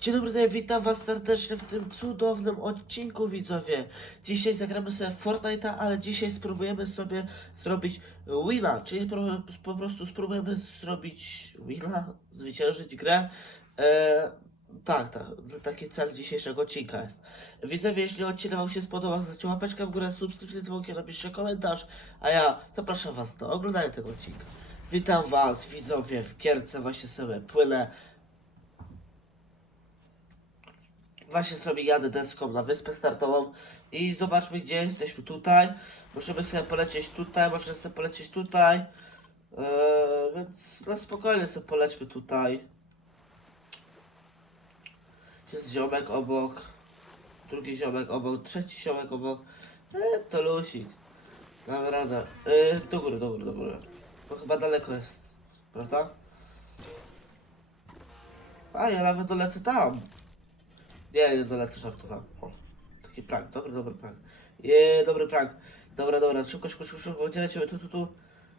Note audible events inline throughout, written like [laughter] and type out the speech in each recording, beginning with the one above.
Dzień dobry, tutaj witam was serdecznie w tym cudownym odcinku widzowie. Dzisiaj zagramy sobie Fortnite'a, ale dzisiaj spróbujemy sobie zrobić wina, czyli po, po prostu spróbujemy zrobić wina, zwyciężyć grę. E, tak, tak, taki cel dzisiejszego odcinka jest. Widzowie, jeśli odcinek wam się spodobał, zostawcie łapeczkę w górę, subskrypcję, dzwonkiem, napiszcie komentarz, a ja zapraszam was do oglądania tego odcinka. Witam was widzowie w Kierce, właśnie sobie płynę. Właśnie sobie jadę deską na wyspę startową i zobaczmy gdzie jesteśmy tutaj. Możemy sobie polecieć tutaj, możemy sobie polecieć tutaj. Eee, więc no spokojnie sobie polećmy tutaj. Jest ziomek obok. Drugi ziomek obok. Trzeci ziomek obok. Eee, to lusik. Damy radę. Eee, do góry, do góry, do góry. Bo chyba daleko jest. Prawda? A ja nawet dolecę tam. Nie, dolecę żartowałem. O, taki prank, dobry, dobry prank. Je, dobry prank. Dobra, dobra, szybko, szybko, szybko, szybko, gdzie lecimy? Tu, tu, tu.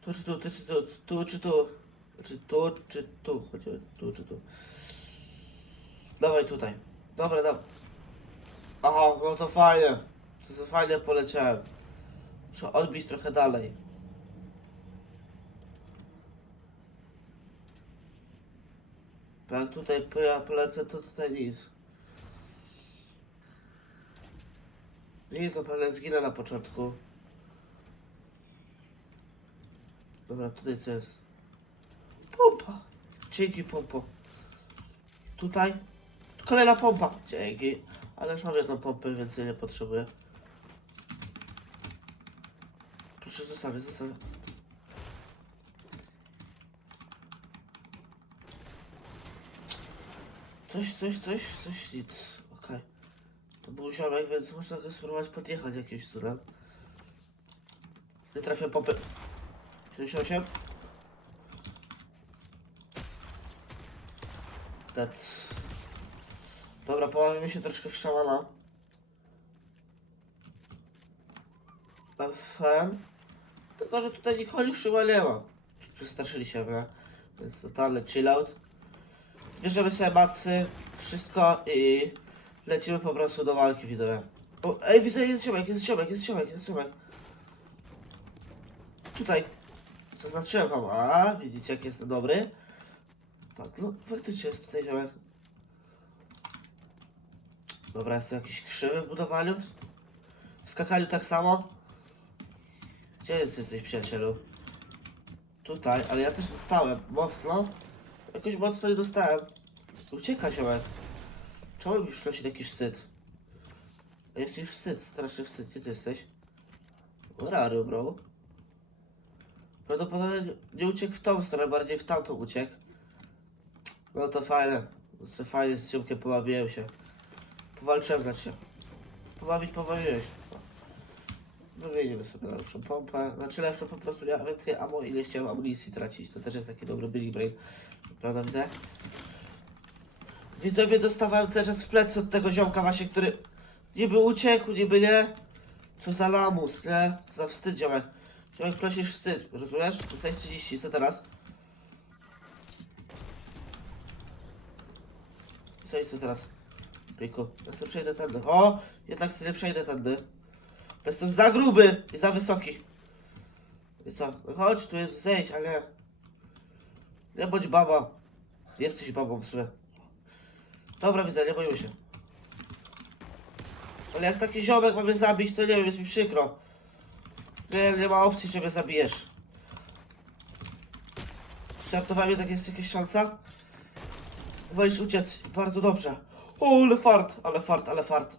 Tu czy tu, tu, czy tu, tu czy tu. Czy tu, czy tu, chodzimy, tu czy tu. Dawaj tutaj. Dobra, dobra. Aha, no to fajnie. To za fajnie poleciałem. Muszę odbić trochę dalej. Bo jak tutaj polecę, to tutaj nic. Nie zapewne zginę na początku. Dobra, tutaj co jest? Pompa! Dzięki pompo. Tutaj? Kolejna pompa! Dzięki. Ale już mam jedną pompę, więc jej nie potrzebuję. Proszę zostawię, zostawię. Coś, coś, coś, coś, nic. Okej. To był ziomek, więc można go spróbować podjechać jakimś cudem. Nie trafię popy. 78. Dead. Dobra, połamimy się troszkę w szamana. FN. Tylko, że tutaj nikogo chyba nie ma. Przestraszyli się, nie? Więc totalny chillout. Zbierzemy sobie macy, wszystko i lecimy po prostu do walki, widzowie. O, ej, widzę, jest ziomek, jest ziomek, jest ziomek, jest ziomek. Tutaj. Zaznaczyłem wam, a widzicie jak jestem dobry? Fak- No, faktycznie jest tutaj ziomek. Dobra, jest tu jakiś krzywy w budowaniu. W skakaniu tak samo. Gdzie jest jesteś, przyjacielu? Tutaj, ale ja też dostałem mocno. Jakoś mocno nie dostałem. Ucieka ziomek. Czemu mi przynosi taki wstyd? Jest mi wstyd, straszny wstyd. Gdzie ty jesteś? You, bro? Prawdopodobnie nie uciekł w tą stronę, bardziej w tamtą uciekł. No to fajne. Se fajnie z ziomkiem pobawiłem się. Powalczyłem znaczy. Pobawić pobawiłem się. Wymienimy sobie na lepszą pompę. Znaczy lepszą po prostu ja więcej ammo ile chciałem amunicji tracić. To też jest taki dobry Billy Brain. Prawda widzę? Widzowie dostawałem cały czas w plecy od tego ziomka właśnie, który niby uciekł, niby nie. Co za lamus, nie? Co za wstyd ziomek. Ziomek prosisz wstyd, rozumiesz? Dostajesz 30, co teraz? Co i co teraz? Piku, ja sobie przejdę tędy. O! Jednak sobie przejdę tędy. Jestem za gruby i za wysoki. I co? Chodź, tu jest zejść, ale... Nie bądź baba. Jesteś babą w sumie. Dobra, widzę, nie boję się. Ale jak taki ziomek ma mnie zabić, to nie wiem, jest mi przykro. Nie, nie ma opcji, że mnie zabijesz. Żartowałem, tak jest jakaś szansa? Wolisz uciec. Bardzo dobrze. O, ale fart, ale fart, ale fart.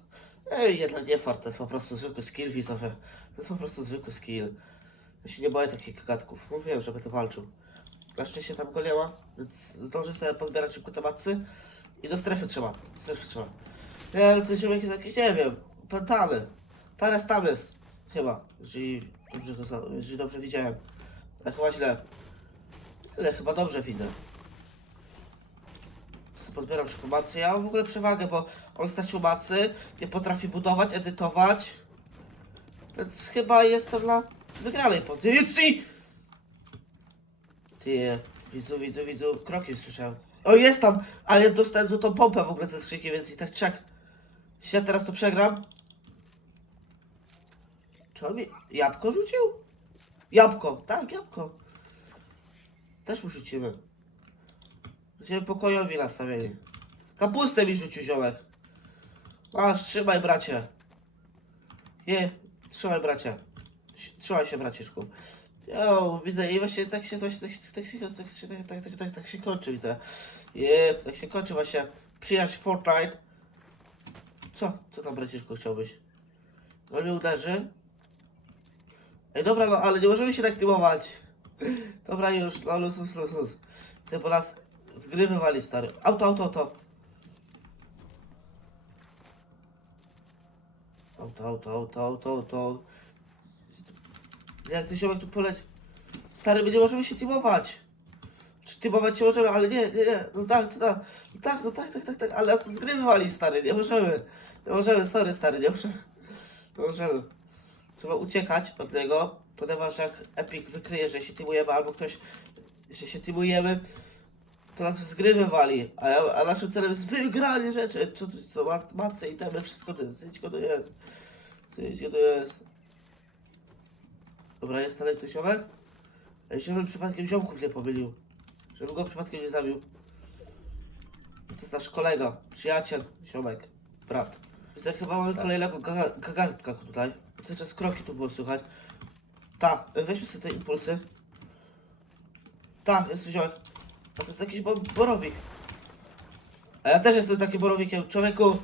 Ej, jednak nie fart, to jest po prostu zwykły skill widzowie. To jest po prostu zwykły skill. Ja się nie boję takich gadków. Mówiłem, żeby to walczył. Na szczęście tam go nie ma, więc zdążę sobie pozbierać szybko te macy i do strefy trzeba. Do strefy trzeba. Nie, ale ten ziomek jest jakiś, nie wiem, opętany. Teraz tam jest. Chyba, jeżeli dobrze, go, jeżeli dobrze widziałem. Ale chyba źle. Ale chyba dobrze widzę. podbieram szybko macy. Ja mam w ogóle przewagę, bo on stracił macy, nie potrafi budować, edytować. Więc chyba jestem na wygranej pozycji. Ty, widzu, widzu, widzu, kroki słyszałem. O, jest tam, ale dostałem złotą pompę w ogóle ze skrzynki, więc i tak czek. Jeśli ja teraz to przegram... Czy on mi jabłko rzucił? Jabłko, tak, jabłko. Też mu rzucimy. Będziemy pokojowi nastawieni. Kapustę mi rzucił ziołek. Masz, trzymaj bracie. Nie, trzymaj bracie. Trzymaj się braciszku. Jo, widzę i właśnie tak się, właśnie, tak, się- tak, się, tak, się, tak, tak, tak, tak, tak się kończy, widzę. Je, tak się kończy właśnie przyjaźń Fortnite. Co? Co tam braciszku chciałbyś? On mnie uderzy. Ej, dobra, no ale nie możemy się tak tymować. [laughs] Dobra już, no luz, luz, luz, luz. Ty po nas z gry stary. Auto, auto, auto. Auto, auto, auto, auto, auto. Jak ty ziomek tu poleć? Stary, my nie możemy się teamować. Czy teamować się możemy, ale nie, nie, nie. No tak, to tak. No tak, no tak, tak, tak, tak. Ale nas z gry wywali, stary. Nie możemy. Nie możemy, sorry, stary, nie możemy. Nie możemy. Trzeba uciekać od niego, ponieważ jak Epic wykryje, że się teamujemy, albo ktoś, że się teamujemy, to nas z gry wywali. A, ja- a naszym celem jest wygranie rzeczy. Co to jest? Matce i temy, wszystko to jest. Wszystko to jest. Wszystko to jest. Dobra, jest dalej ktoś ziomek? Ej, żebym przypadkiem ziomków nie pomylił. Żebym go przypadkiem nie zabił. To jest nasz kolega, przyjaciel, ziomek, brat. Chyba mamy kolejnego gaga- gagatka tutaj. Cały czas kroki tu było słychać. Tak, weźmy sobie te impulsy. Tak, jest tu ziomek. A to jest jakiś bo borowik. A ja też jestem takim borowikiem. Człowieku!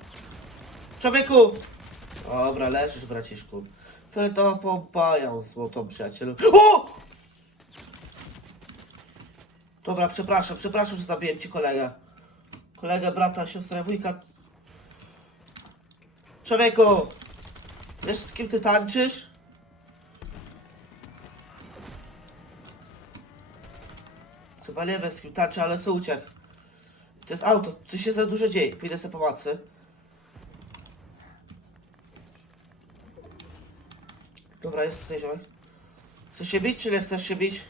Człowieku! Dobra, leżysz, braciszku. Fioletowa pompa, ja mam przyjacielu. O! Dobra, przepraszam, przepraszam, że zabiłem ci kolegę. Kolegę, brata, siostrę, wujka. Człowieku! Wiesz z kim ty tańczysz? Chyba nie wiem z kim tańczy, ale co uciekł. To jest auto, tu się za dużo dzieje. Pójdę sobie pomocy. Dobra, jest tutaj ziomek. Chcesz się bić, czy nie chcesz się bić?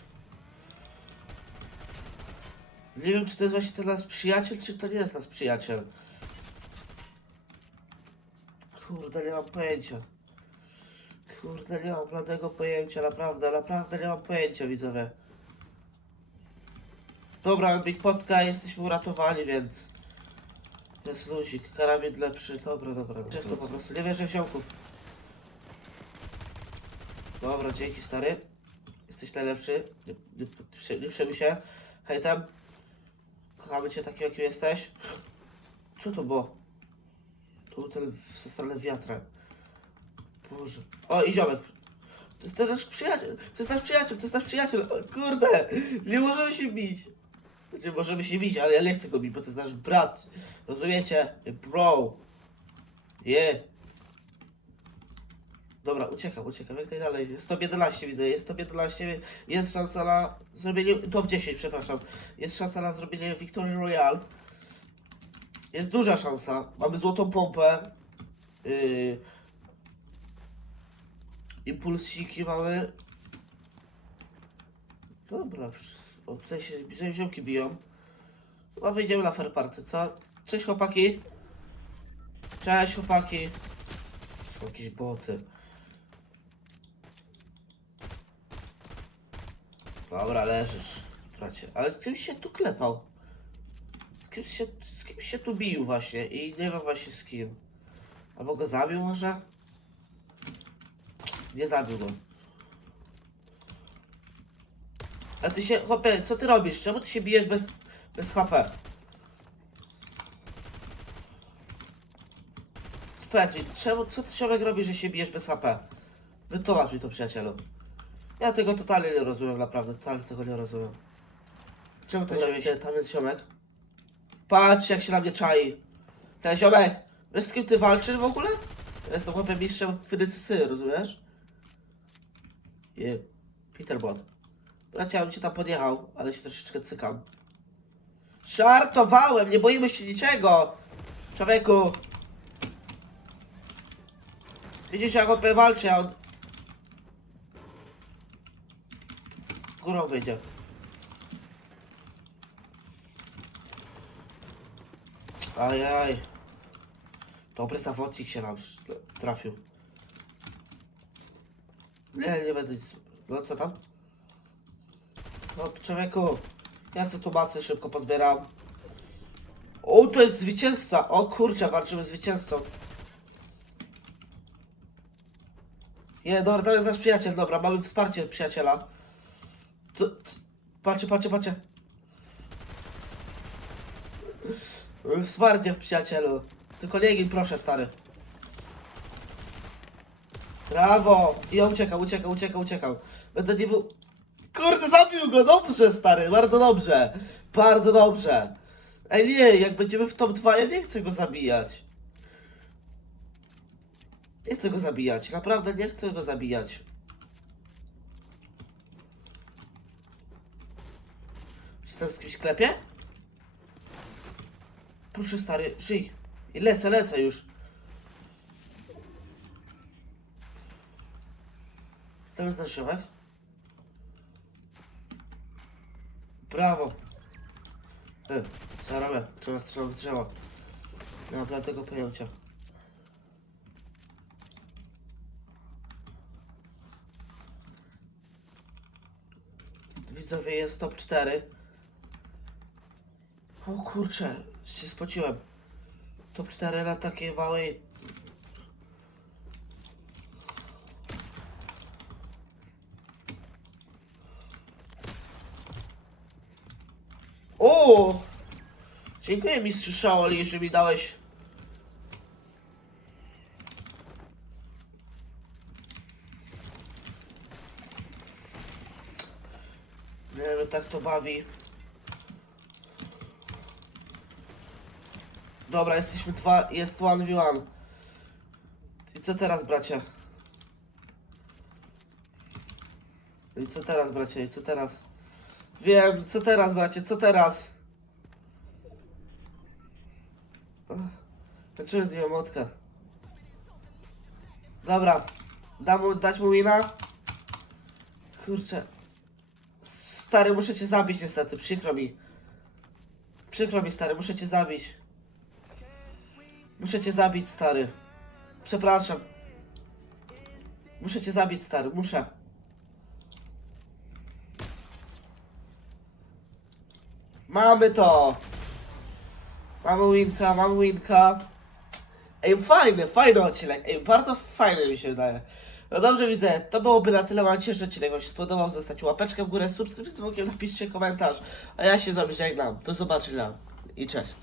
Nie wiem, czy to jest właśnie ten nasz przyjaciel, czy to nie jest nasz przyjaciel. Kurde, nie mam pojęcia. Kurde, nie mam bladego pojęcia, naprawdę, naprawdę nie mam pojęcia, widzowie. Dobra, Big Potka, jesteśmy uratowani, więc... Jest luzik, karabin lepszy, dobra, dobra. Że to po prostu, nie wierzę w ziomków. Dobra, dzięki stary. Jesteś najlepszy. Przejmuj się. Hej tam. Kochamy cię takim, jakim jesteś. Co to było? To był ten ze strony wiatra. Boże. O, i ziomek. To jest nasz przyjaciel. To jest nasz przyjaciel, to jest nasz przyjaciel. O, kurde. Nie możemy się bić. Znaczy, możemy się bić, ale ja nie chcę go bić, bo to jest nasz brat. Rozumiecie? Bro. Yeah. Dobra, uciekam, uciekam, jak najdalej. Jest top 11 widzę, jest top 11, jest szansa na zrobienie, top 10, przepraszam. Jest szansa na zrobienie Victory Royale. Jest duża szansa, mamy złotą pompę. Yy, impulsiki mamy. Dobra, o, tutaj się ziomki biją. Chyba wyjdziemy na fair party, co? Cześć chłopaki. Cześć chłopaki. Są jakieś boty. Dobra, leżysz, bracie. Ale z kimś się tu klepał. Z kimś się, z kimś się tu bił właśnie i nie wiem właśnie z kim. Albo go zabił może? Nie zabił go. A ty się, chłopie, co ty robisz? Czemu ty się bijesz bez, bez HP? Mi, czemu, co ty człowiek robi, że się bijesz bez HP? Wytłumacz mi to, przyjacielu. Ja tego totalnie nie rozumiem, naprawdę, totalnie tego nie rozumiem. Czemu to się tam jest ziomek? Patrz, jak się na mnie czai. Ten ziomek, wiesz z kim ty walczysz w ogóle? Ja jestem chłopem mistrzem fidycysy, rozumiesz? Je, Peterbot. Bracie, ja bym cię tam podjechał, ale się troszeczkę cykam. Żartowałem, nie boimy się niczego! Człowieku! Widzisz, jak chłopie walczy, a on... Górą wyjdzie. Ajaj. Dobry zawodnik się nam trafił. Nie, nie będę nic... No co tam? No człowieku, ja sobie tu macy szybko pozbieram. O, to jest zwycięzca! O kurczę, walczymy z zwycięzcą. Nie, dobra, to jest nasz przyjaciel, dobra, mamy wsparcie przyjaciela. Patrzcie, patrzcie, patrzcie. Wsparcie w przyjacielu. Tylko nie gin, proszę, stary. Brawo! I on uciekał, uciekał, uciekał, uciekał. Będę nie był... Kurde, zabił go! Dobrze, stary, bardzo dobrze. Bardzo dobrze. Ej, nie, jak będziemy w top 2, ja nie chcę go zabijać. Nie chcę go zabijać, naprawdę nie chcę go zabijać. Tam z kimś klepie? Proszę stary, żyj. I lecę, lecę już. Tam jest nasz ziomek. Brawo. E, co ja robię? Trzeba strzelać w drzewo. Nie mam tego pojęcia. Widzowie jest top 4. O kurczę, się spociłem. Top 4 na takiej małej... O! Dziękuję mistrzu Shaoli, że mi dałeś... Nie wiem, tak to bawi. Dobra, jesteśmy dwa, jest 1v1. I co teraz, bracie? I co teraz, bracie? I co teraz? Wiem, co teraz, bracie? Co teraz? Dlaczego z nią motkę? Dobra, dam mu, dać mu wina? Kurczę. Stary, muszę cię zabić niestety, przykro mi. Przykro mi, stary, muszę cię zabić. Muszę cię zabić, stary. Przepraszam. Muszę cię zabić, stary, muszę. Mamy to! Mamy winka, mamy winka. Ej, fajny, fajny odcinek. Ej, bardzo fajny mi się wydaje. No dobrze widzę, to byłoby na tyle. Mam nadzieję, że odcinek Wam się spodobał. Zostawcie łapeczkę w górę, subskrypcję napiszcie komentarz. A ja się z Wami żegnam. Do zobaczenia i cześć.